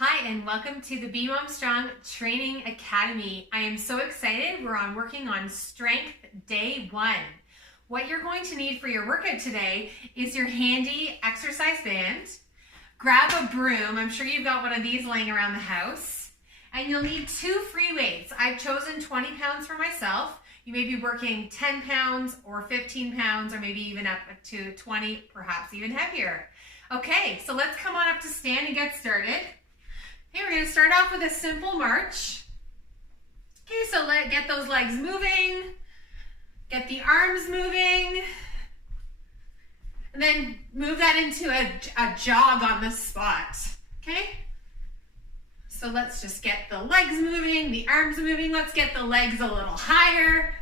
Hi, and welcome to the Be Mom Strong Training Academy. I am so excited. We're working on strength day 1. What you're going to need for your workout today is your handy exercise band. Grab a broom. I'm sure you've got one of these laying around the house. And you'll need 2 free weights. I've chosen 20 pounds for myself. You may be working 10 pounds or 15 pounds or maybe even up to 20, perhaps even heavier. Okay, so let's come on up to stand and get started. Okay, we're going to start off with a simple march. Okay, so get those legs moving, get the arms moving, and then move that into a jog on the spot. Okay? So let's just get the legs moving, the arms moving. Let's get the legs a little higher.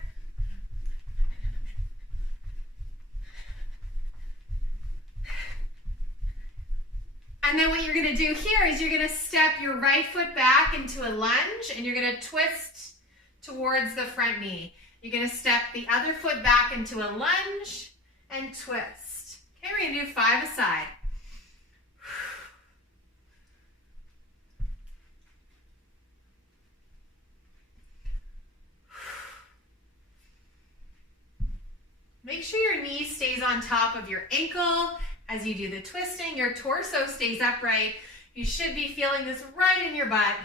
And then what you're going to do here is you're going to step your right foot back into a lunge and you're going to twist towards the front knee. You're going to step the other foot back into a lunge and twist. Okay, we're going to do 5 aside. Make sure your knee stays on top of your ankle. As you do the twisting, your torso stays upright. You should be feeling this right in your butt.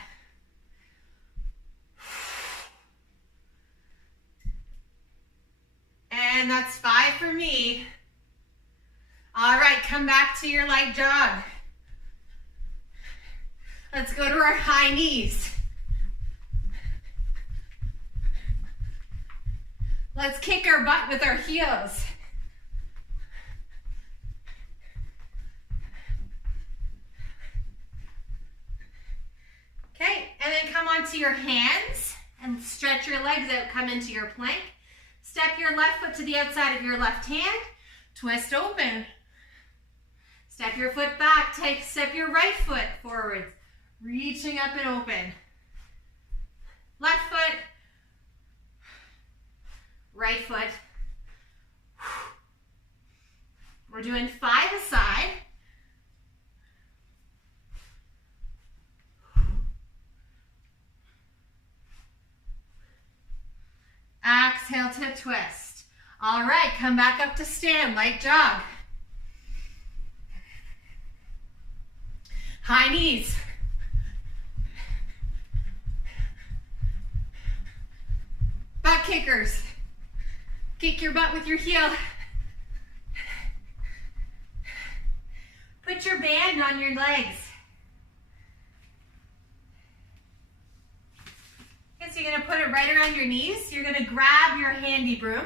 And that's 5 for me. All right, come back to your light jog. Let's go to our high knees. Let's kick our butt with our heels. Okay, and then come onto your hands and stretch your legs out, come into your plank. Step your left foot to the outside of your left hand, twist open. Step your foot back, step your right foot forwards, reaching up and open. Left foot, right foot. We're doing 5 aside. Exhale to twist. All right, come back up to stand, light jog. High knees. Butt kickers. Kick your butt with your heel. Put your band on your legs. So you're going to put it right around your knees. You're going to grab your handy broom.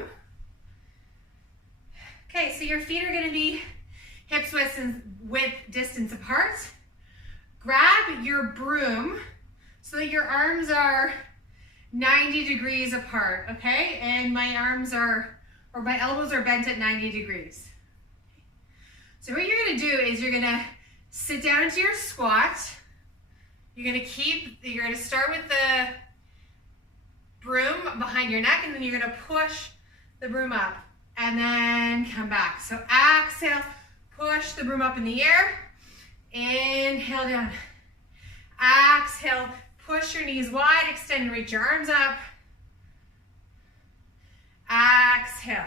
Okay, so your feet are going to be hips width distance apart. Grab your broom so that your arms are 90 degrees apart, okay? And my elbows are bent at 90 degrees. So what you're going to do is you're going to sit down into your squat. You're going to start with the broom behind your neck, and then you're going to push the broom up and then come back. So exhale, push the broom up in the air, inhale down. Exhale, push your knees wide, extend and reach your arms up. Exhale.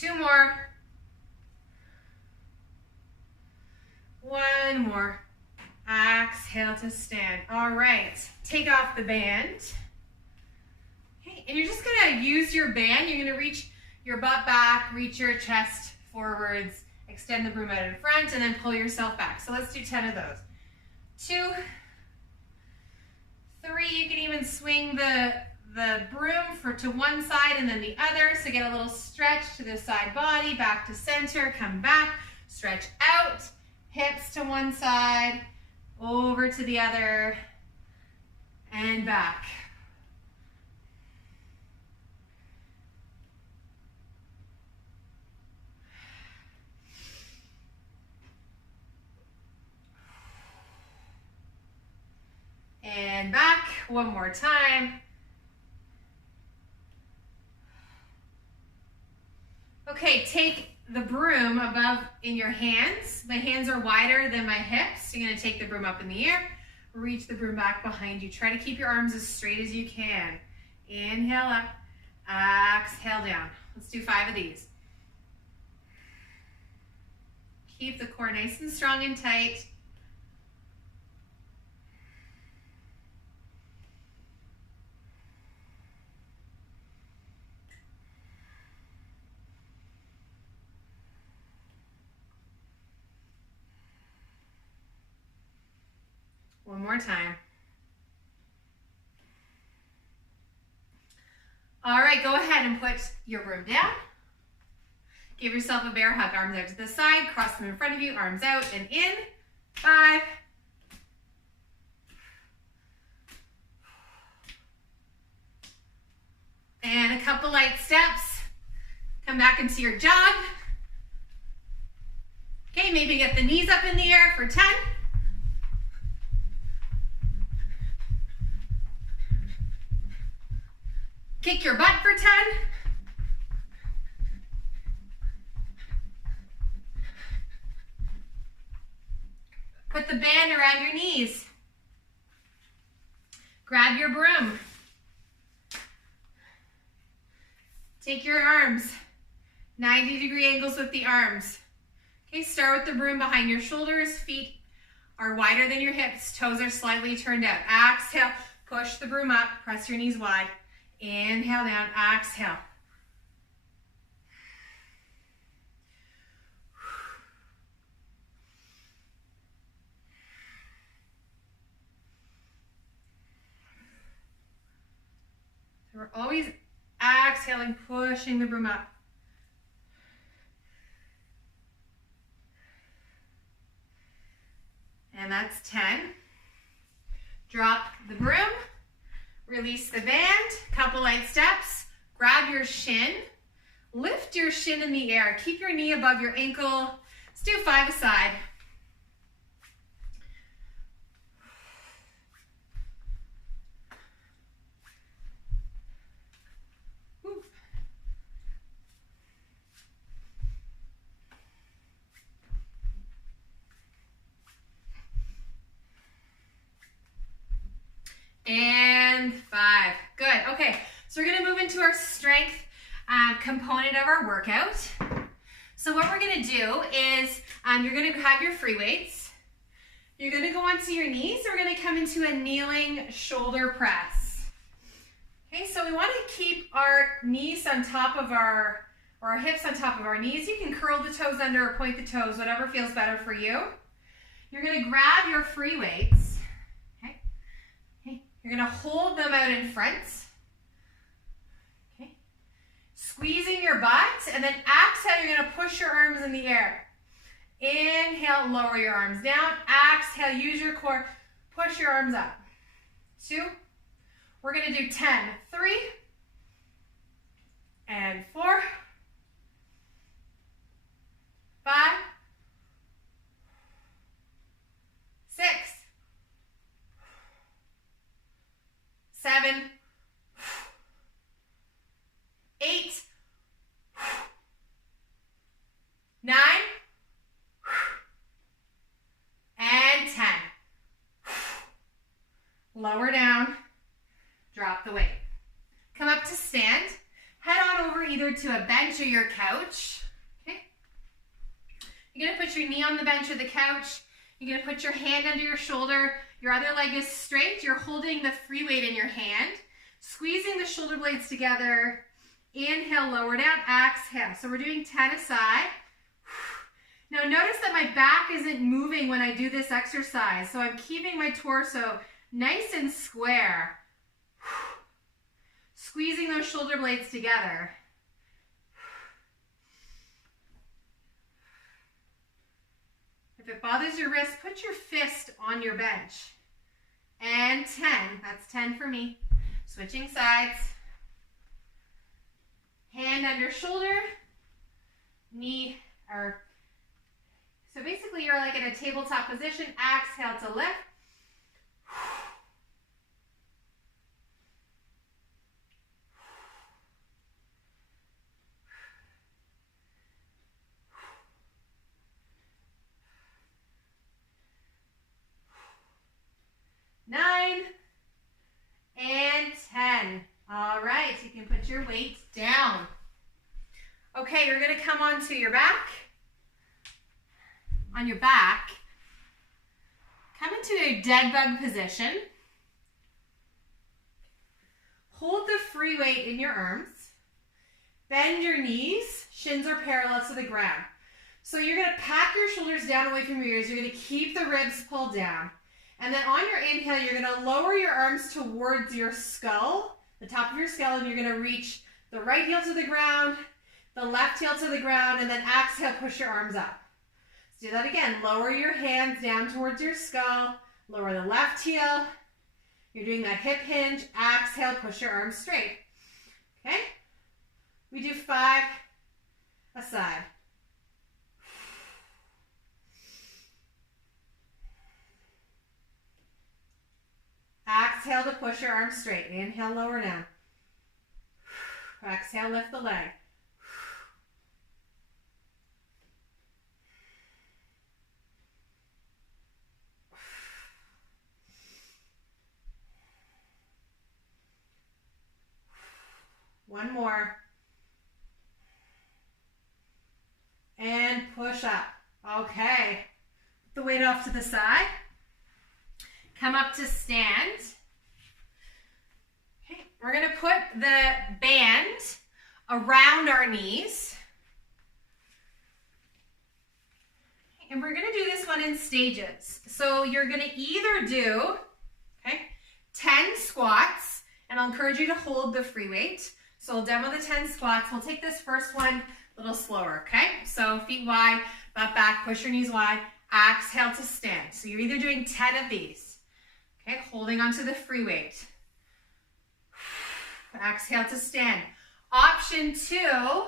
Two more. One more. Exhale to stand. All right, take off the band. Okay, and you're just gonna use your band. You're gonna reach your butt back, reach your chest forwards, extend the broom out in front, and then pull yourself back. So let's do 10 of those. 2, 3, you can even swing the broom to one side and then the other. So get a little stretch to the side body, back to center, come back, stretch out, hips to one side, over to the other, and back. And back, one more time. Okay, take the broom above in your hands. My hands are wider than my hips. You're gonna take the broom up in the air, reach the broom back behind you. Try to keep your arms as straight as you can. Inhale up, exhale down. Let's do 5 of these. Keep the core nice and strong and tight. One more time. All right, go ahead and put your broom down. Give yourself a bear hug, arms out to the side, cross them in front of you, arms out and in. 5. And a couple light steps. Come back into your jog. Okay, maybe get the knees up in the air for 10. Kick your butt for 10. Put the band around your knees. Grab your broom. Take your arms, 90-degree angles with the arms. Okay, start with the broom behind your shoulders. Feet are wider than your hips. Toes are slightly turned out. Exhale, push the broom up, press your knees wide. Inhale down, exhale. So we're always exhaling, pushing the broom up. And that's 10. Drop the broom. Release the band, couple light steps, grab your shin, lift your shin in the air, keep your knee above your ankle. Let's do 5 aside. Woo. And 5. Good. Okay, so we're going to move into our strength component of our workout. So what we're going to do is you're going to have your free weights. You're going to go onto your knees. We're going to come into a kneeling shoulder press. Okay, so we want to keep our knees on top of our hips on top of our knees. You can curl the toes under or point the toes, whatever feels better for you. You're going to grab your free weights. You're going to hold them out in front. Okay. Squeezing your butt, and then exhale, you're going to push your arms in the air. Inhale, lower your arms down. Exhale, use your core, push your arms up. 2. We're going to do 10. 3. And 4. 5. 6. 7, 8, 9, and 10. Lower down, drop the weight. Come up to stand. Head on over either to a bench or your couch. Okay. You're going to put your knee on the bench or the couch. You're going to put your hand under your shoulder. Your other leg is straight. You're holding the free weight in your hand. Squeezing the shoulder blades together. Inhale, lower down, exhale. So we're doing 10 aside. Now notice that my back isn't moving when I do this exercise. So I'm keeping my torso nice and square. Squeezing those shoulder blades together. If it bothers your wrist, put your fist on your bench. And 10. That's 10 for me. Switching sides. Hand under shoulder. Knee, so basically you're like in a tabletop position. Exhale to lift. weight down. Okay, you're gonna come onto your back. On your back, come into a dead bug position. Hold the free weight in your arms. Bend your knees, shins are parallel to the ground. So you're gonna pack your shoulders down away from your ears. You're gonna keep the ribs pulled down. And then on your inhale, you're gonna lower your arms towards your skull, the top of your skull, and you're gonna reach the right heel to the ground, the left heel to the ground, and then exhale, push your arms up. Let's do that again. Lower your hands down towards your skull, lower the left heel. You're doing that hip hinge, exhale, push your arms straight. Okay? We do 5 aside. Exhale to push your arms straight. Inhale, lower down. Exhale, lift the leg. One more. And push up. Okay. Put the weight off to the side. Come up to stand. Okay. We're going to put the band around our knees. And we're going to do this one in stages. So you're going to either do 10 squats, and I'll encourage you to hold the free weight. So we'll demo the 10 squats. We'll take this first one a little slower, okay? So feet wide, butt back, push your knees wide, exhale to stand. So you're either doing 10 of these, okay? Holding onto the free weight. Exhale to stand. Option 2,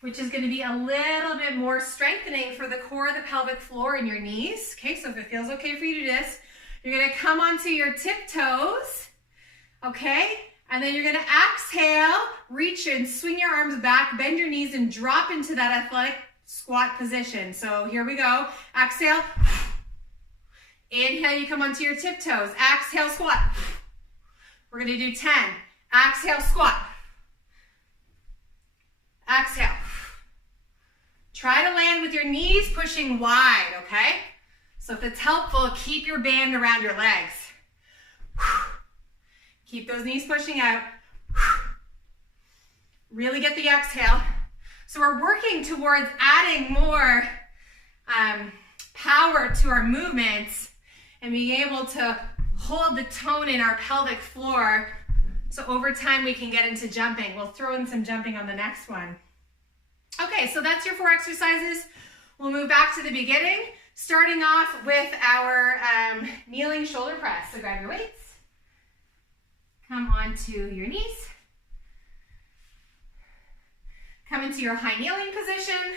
which is going to be a little bit more strengthening for the core of the pelvic floor and your knees. Okay, so if it feels okay for you to do this, you're going to come onto your tiptoes, okay? And then you're going to exhale, reach and swing your arms back, bend your knees, and drop into that athletic squat position. So here we go. Exhale. Inhale, you come onto your tiptoes. Exhale, squat. We're going to do 10. Exhale, squat. Exhale. Try to land with your knees pushing wide, okay? So if it's helpful, keep your band around your legs. Keep those knees pushing out. Really get the exhale. So we're working towards adding more power to our movements and being able to hold the tone in our pelvic floor. So over time we can get into jumping. We'll throw in some jumping on the next one. Okay, so that's your 4 exercises. We'll move back to the beginning, starting off with our kneeling shoulder press. So grab your weights, come onto your knees, come into your high kneeling position.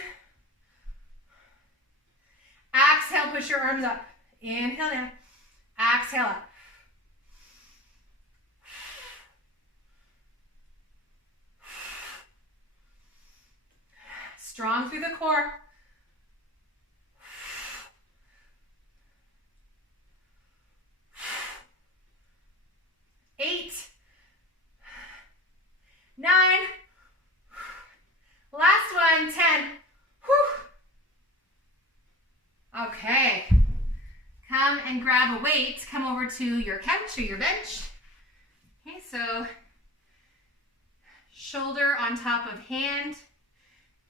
Exhale, push your arms up. Inhale down, exhale up. Strong through the core. 8, 9, last one, 10. Whew. Okay, come and grab a weight. Come over to your couch or your bench. Okay, so shoulder on top of hand,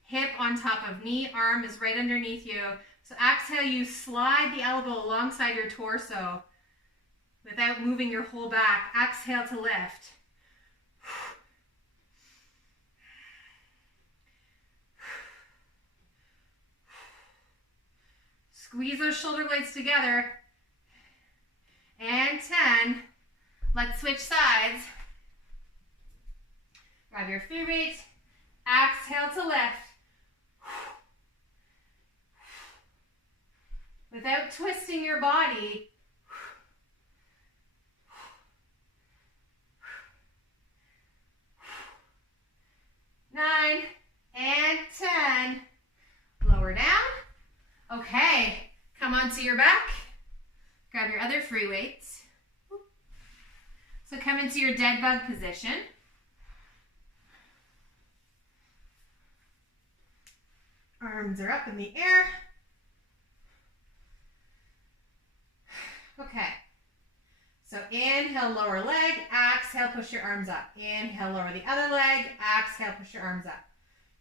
hip on top of knee, arm is right underneath you. So exhale, you slide the elbow alongside your torso without moving your whole back. Exhale to lift. Squeeze those shoulder blades together. And 10. Let's switch sides. Grab your free weight. Exhale to lift. Without twisting your body. 9 and 10. Lower down. Okay, come onto your back. Grab your other free weights. So come into your dead bug position. Arms are up in the air. Okay. So inhale, lower leg. Exhale, push your arms up. Inhale, lower the other leg. Exhale, push your arms up.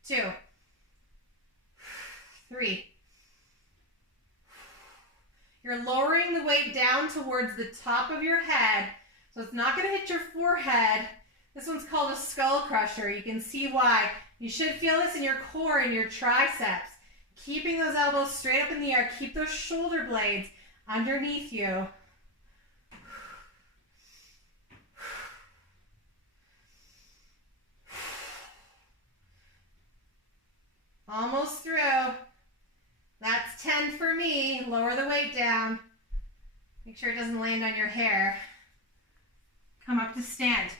2, 3. You're lowering the weight down towards the top of your head, so it's not going to hit your forehead. This one's called a skull crusher. You can see why. You should feel this in your core and your triceps. Keeping those elbows straight up in the air. Keep those shoulder blades underneath you. Almost through. That's 10 for me. Lower the weight down. Make sure it doesn't land on your hair. Come up to stand.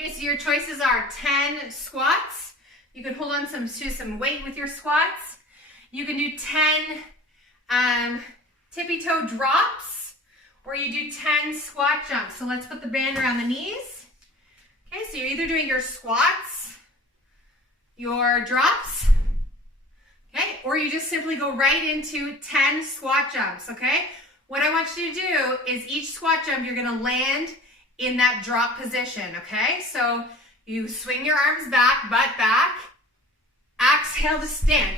Okay, so your choices are 10 squats. You can hold on to some weight with your squats. You can do 10 tippy toe drops, or you do 10 squat jumps. So let's put the band around the knees. Okay, so you're either doing your squats, your drops, okay, or you just simply go right into 10 squat jumps, okay? What I want you to do is each squat jump, you're gonna land in that drop position, okay? So you swing your arms back, butt back, exhale to stand.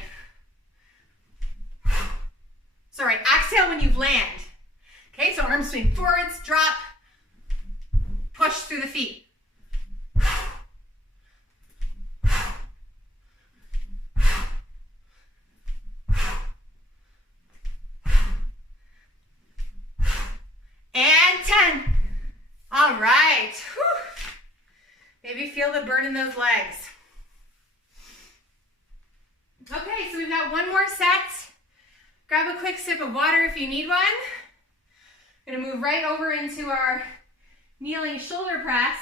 Sorry, exhale when you land. Okay, so arms swing forwards, drop, push through the feet. And 10. All right. Whew. Maybe feel the burn in those legs. Okay, so we've got one more set. Grab a quick sip of water if you need one. I'm gonna move right over into our kneeling shoulder press.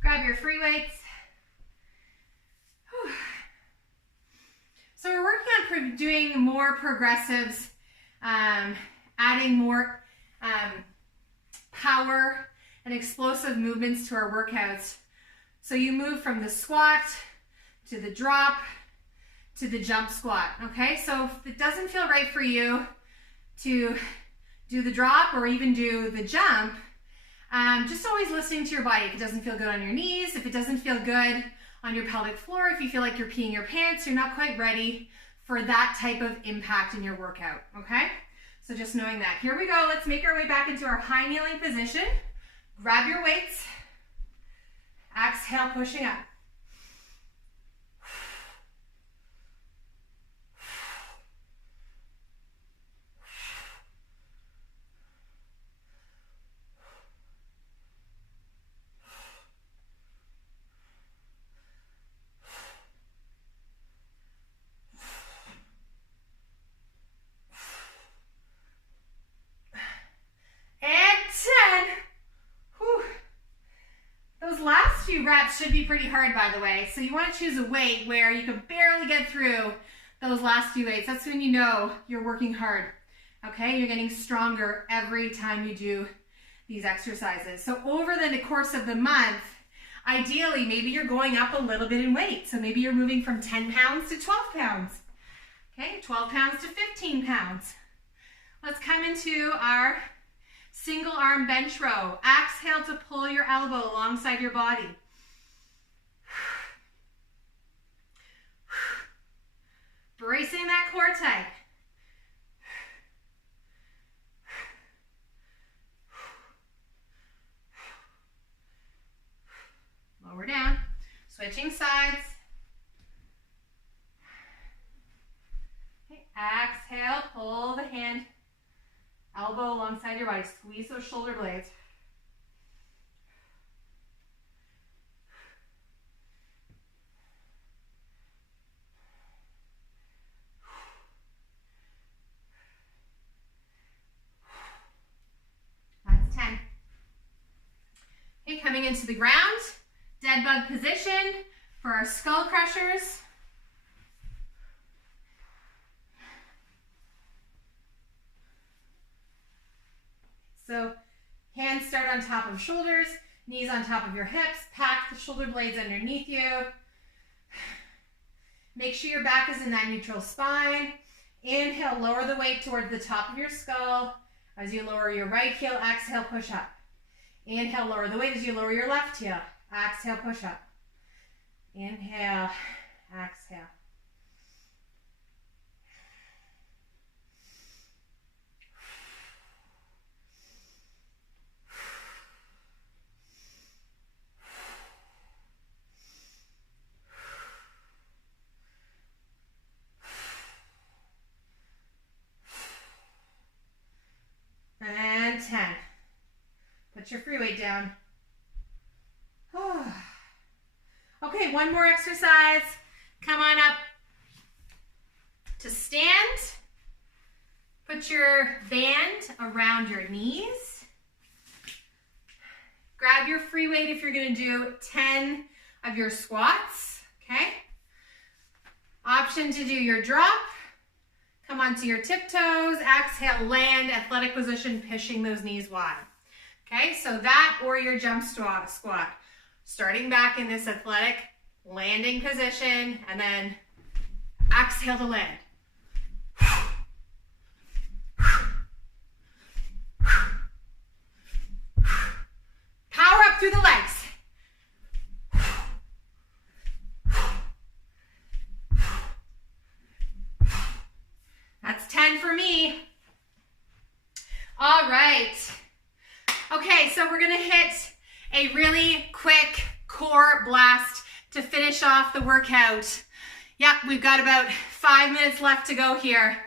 Grab your free weights. Whew. So we're working on doing more progressives, adding more power and explosive movements to our workouts. So you move from the squat to the drop to the jump squat, okay? So if it doesn't feel right for you to do the drop or even do the jump, just always listening to your body. If it doesn't feel good on your knees, if it doesn't feel good on your pelvic floor, if you feel like you're peeing your pants, you're not quite ready for that type of impact in your workout, okay? So just knowing that. Here we go. Let's make our way back into our high kneeling position. Grab your weights. Exhale, pushing up. Reps should be pretty hard, by the way. So you want to choose a weight where you can barely get through those last few weights. That's when you know you're working hard. Okay, you're getting stronger every time you do these exercises. So over the course of the month, ideally, maybe you're going up a little bit in weight. So maybe you're moving from 10 pounds to 12 pounds. Okay, 12 pounds to 15 pounds. Let's come into our single arm bench row. Exhale to pull your elbow alongside your body. Bracing that core tight. Lower down. Switching sides. Okay, exhale, pull the hand, elbow alongside your body. Squeeze those shoulder blades. Okay, coming into the ground, dead bug position for our skull crushers. So hands start on top of shoulders. Knees on top of your hips. Pack the shoulder blades underneath you. Make sure your back is in that neutral spine. Inhale, lower the weight towards the top of your skull. As you lower your right heel, exhale, push up. Inhale, lower the weight as you lower your left heel. Exhale, push up. Inhale, exhale. And 10. Put your free weight down. Okay, one more exercise. Come on up to stand. Put your band around your knees. Grab your free weight if you're going to do 10 of your squats, okay? Option to do your drop. Come onto your tiptoes. Exhale, land, athletic position, pushing those knees wide. Okay, so that or your jump squat. Starting back in this athletic landing position, and then exhale to land. Power up through the legs. That's 10 for me. All right. Okay, so we're gonna hit a really quick core blast to finish off the workout. Yep, we've got about 5 minutes left to go here.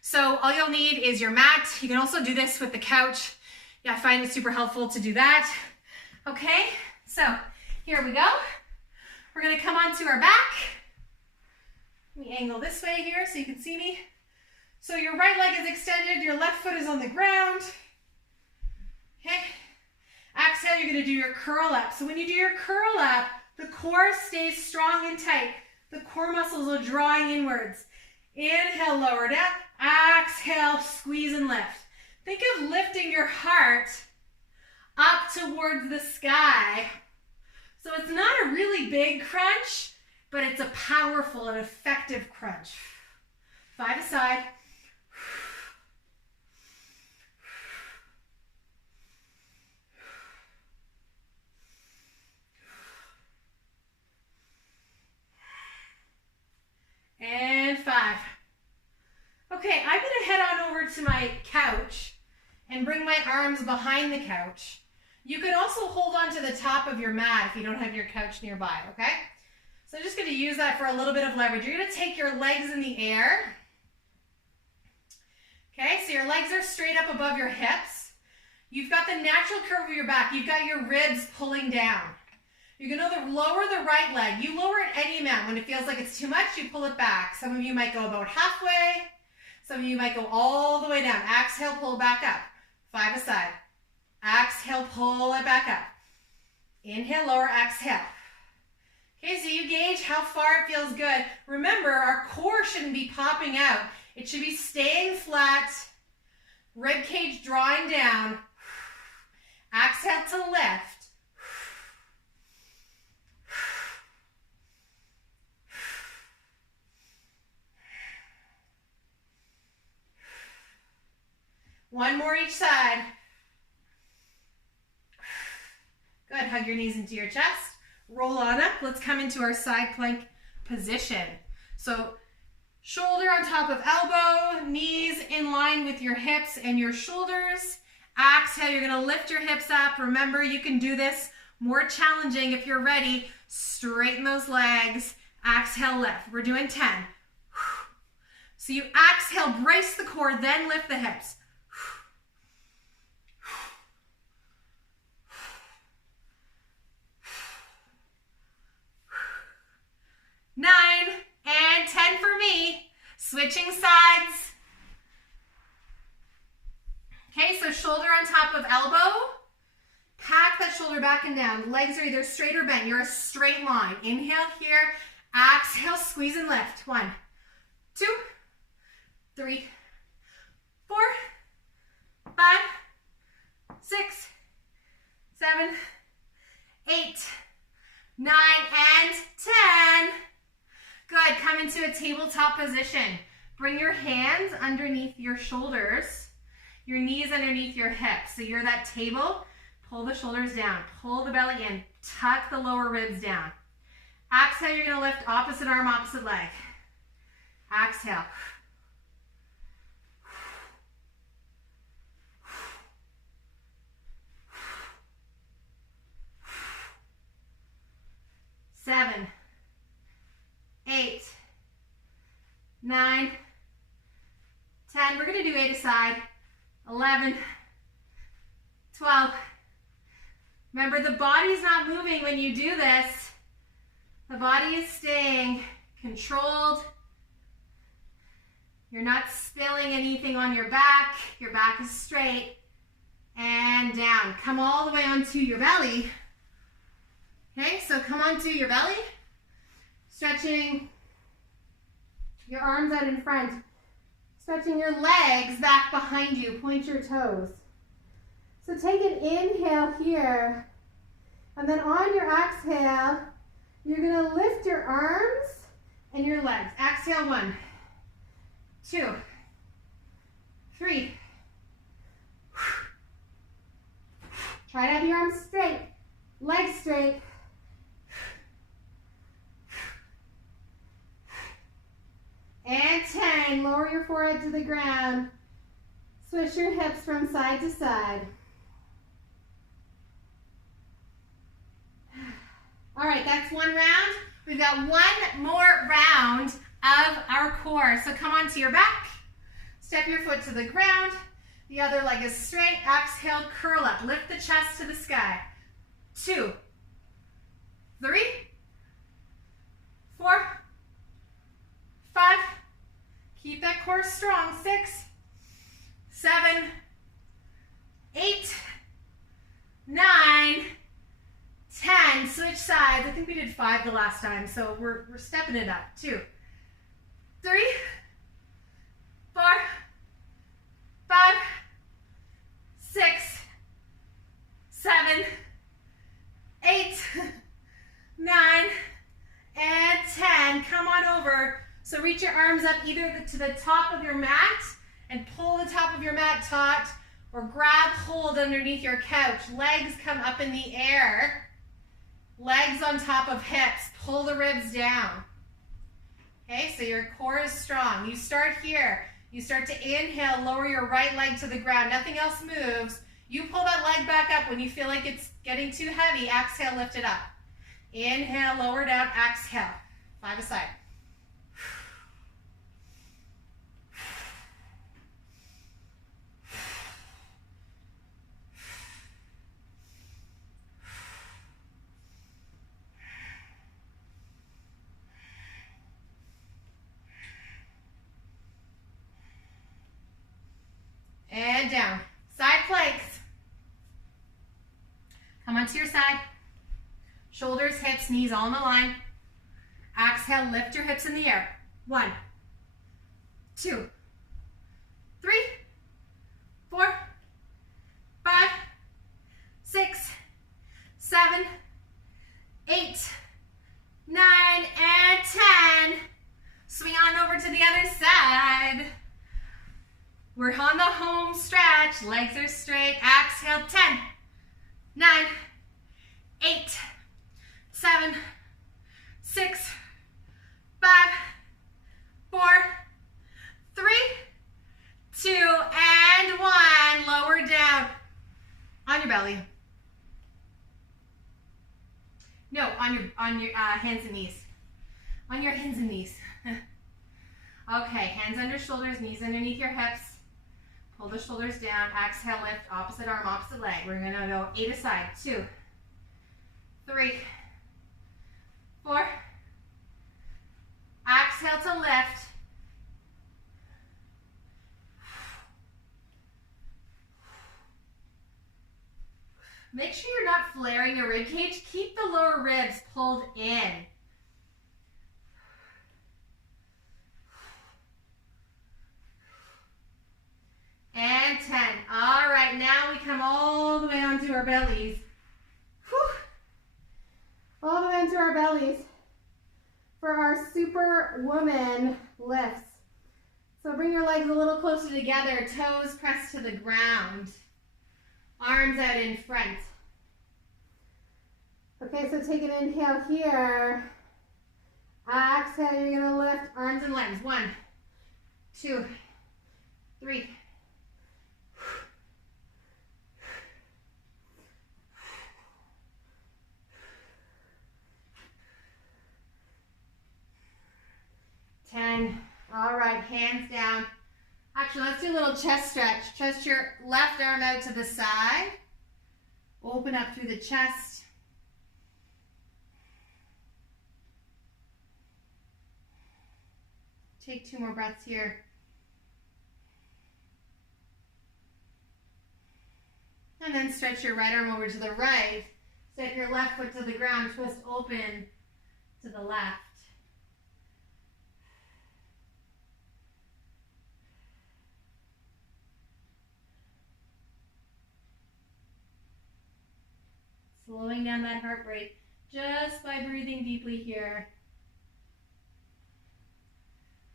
So all you'll need is your mat. You can also do this with the couch. Yeah, I find it super helpful to do that. Okay, so here we go. We're gonna come onto our back. Let me angle this way here so you can see me. So your right leg is extended, your left foot is on the ground. Okay. Exhale, you're going to do your curl up. So when you do your curl up, the core stays strong and tight. The core muscles are drawing inwards. Inhale, lower down. Exhale, squeeze and lift. Think of lifting your heart up towards the sky. So it's not a really big crunch, but it's a powerful and effective crunch. 5 aside. And 5. Okay, I'm going to head on over to my couch and bring my arms behind the couch. You could also hold on to the top of your mat if you don't have your couch nearby, okay? So I'm just going to use that for a little bit of leverage. You're going to take your legs in the air. Okay, so your legs are straight up above your hips. You've got the natural curve of your back. You've got your ribs pulling down. You're going to lower the right leg. You lower it any amount. When it feels like it's too much, you pull it back. Some of you might go about halfway. Some of you might go all the way down. Exhale, pull back up. 5 aside. Exhale, pull it back up. Inhale, lower, exhale. Okay, so you gauge how far it feels good. Remember, our core shouldn't be popping out. It should be staying flat. Rib cage drawing down. Exhale to lift. One more each side. Good, hug your knees into your chest. Roll on up. Let's come into our side plank position. So shoulder on top of elbow, knees in line with your hips and your shoulders. Exhale, you're gonna lift your hips up. Remember, you can do this more challenging if you're ready. Straighten those legs. Exhale, lift. We're doing 10. So you exhale, brace the core, then lift the hips. 9 and 10 for me. Switching sides. Okay, so shoulder on top of elbow. Pack that shoulder back and down. Legs are either straight or bent. You're a straight line. Inhale here. Exhale, squeeze and lift. 1, 2, 3, 4, 5, 6, 7, 9, and 10. Good, come into a tabletop position. Bring your hands underneath your shoulders, your knees underneath your hips. So you're that table, pull the shoulders down, pull the belly in, tuck the lower ribs down. Exhale, you're gonna lift opposite arm, opposite leg. Exhale. 7, 8, 9, 10. We're going to do 8 aside. 11, 12. Remember, the body's not moving when you do this. The body is staying controlled. You're not spilling anything on your back. Your back is straight. And down. Come all the way onto your belly. Okay, so come onto your belly. Stretching your arms out in front. Stretching your legs back behind you. Point your toes. So take an inhale here. And then on your exhale, you're going to lift your arms and your legs. Exhale, 1, 2, 3. Try to have your arms straight, legs straight. And 10, lower your forehead to the ground. Swish your hips from side to side. All right, that's one round. We've got one more round of our core. So come onto your back, step your foot to the ground. The other leg is straight. Exhale, curl up. Lift the chest to the sky. 2, 3, 4, 5. Keep that core strong. 6, 7, 8, 9, 10. Switch sides. I think we did 5 the last time, so we're stepping it up. 2, 3, 4, 5, 6, 7, 8, 9, and 10. Come on over. So reach your arms up either to the top of your mat and pull the top of your mat taut, or grab hold underneath your couch. Legs come up in the air. Legs on top of hips. Pull the ribs down. Okay, so your core is strong. You start here. You start to inhale, lower your right leg to the ground. Nothing else moves. You pull that leg back up when you feel like it's getting too heavy. Exhale, lift it up. Inhale, lower down, exhale. 5 aside. And down. Side planks. Come onto your side. Shoulders, hips, knees all in the line. Exhale, lift your hips in the air. 1, 2, 3, 4, 5, 6, 7, 8, 9, and 10. Swing on over to the other side. We're on the home stretch. Legs are straight. Exhale, 10, 9, 8, 7, 6, 5, 4, 3, 2, and 1. Lower down. On your belly. No, on your hands and knees. On your hands and knees. Okay, hands under shoulders, knees underneath your hips. Pull the shoulders down. Exhale, lift. Opposite arm, opposite leg. We're going to go 8 aside. 2, 3, 4. Exhale to lift. Make sure you're not flaring your rib cage. Keep the lower ribs pulled in. And 10. All right, now we come all the way onto our bellies. Whew. All the way onto our woman lifts. So bring your legs a little closer together, toes pressed to the ground, arms out in front. Okay, so take an inhale here. Exhale, you're gonna lift arms and legs. 1, 2, 3. 10. All right, hands down. Actually, let's do a little chest stretch. Stretch your left arm out to the side. Open up through the chest. Take 2 more breaths here. And then stretch your right arm over to the right. Step your left foot to the ground, twist open to the left. Slowing down that heart rate just by breathing deeply here.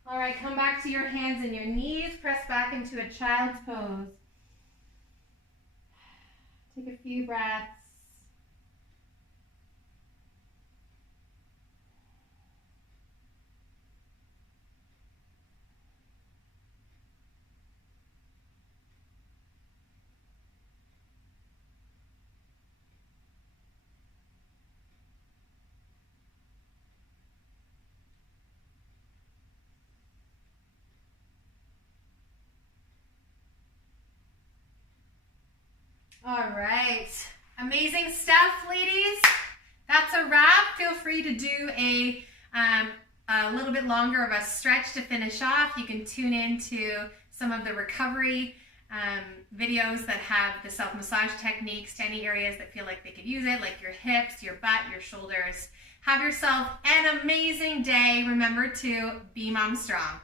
All right, come back to your hands and your knees. Press back into a child's pose. Take a few breaths. All right, amazing stuff, ladies. That's a wrap. Feel free to do a little bit longer of a stretch to finish off. You can tune into some of the recovery videos that have the self-massage techniques to any areas that feel like they could use it, like your hips, your butt, your shoulders. Have yourself an amazing day. Remember to be mom strong.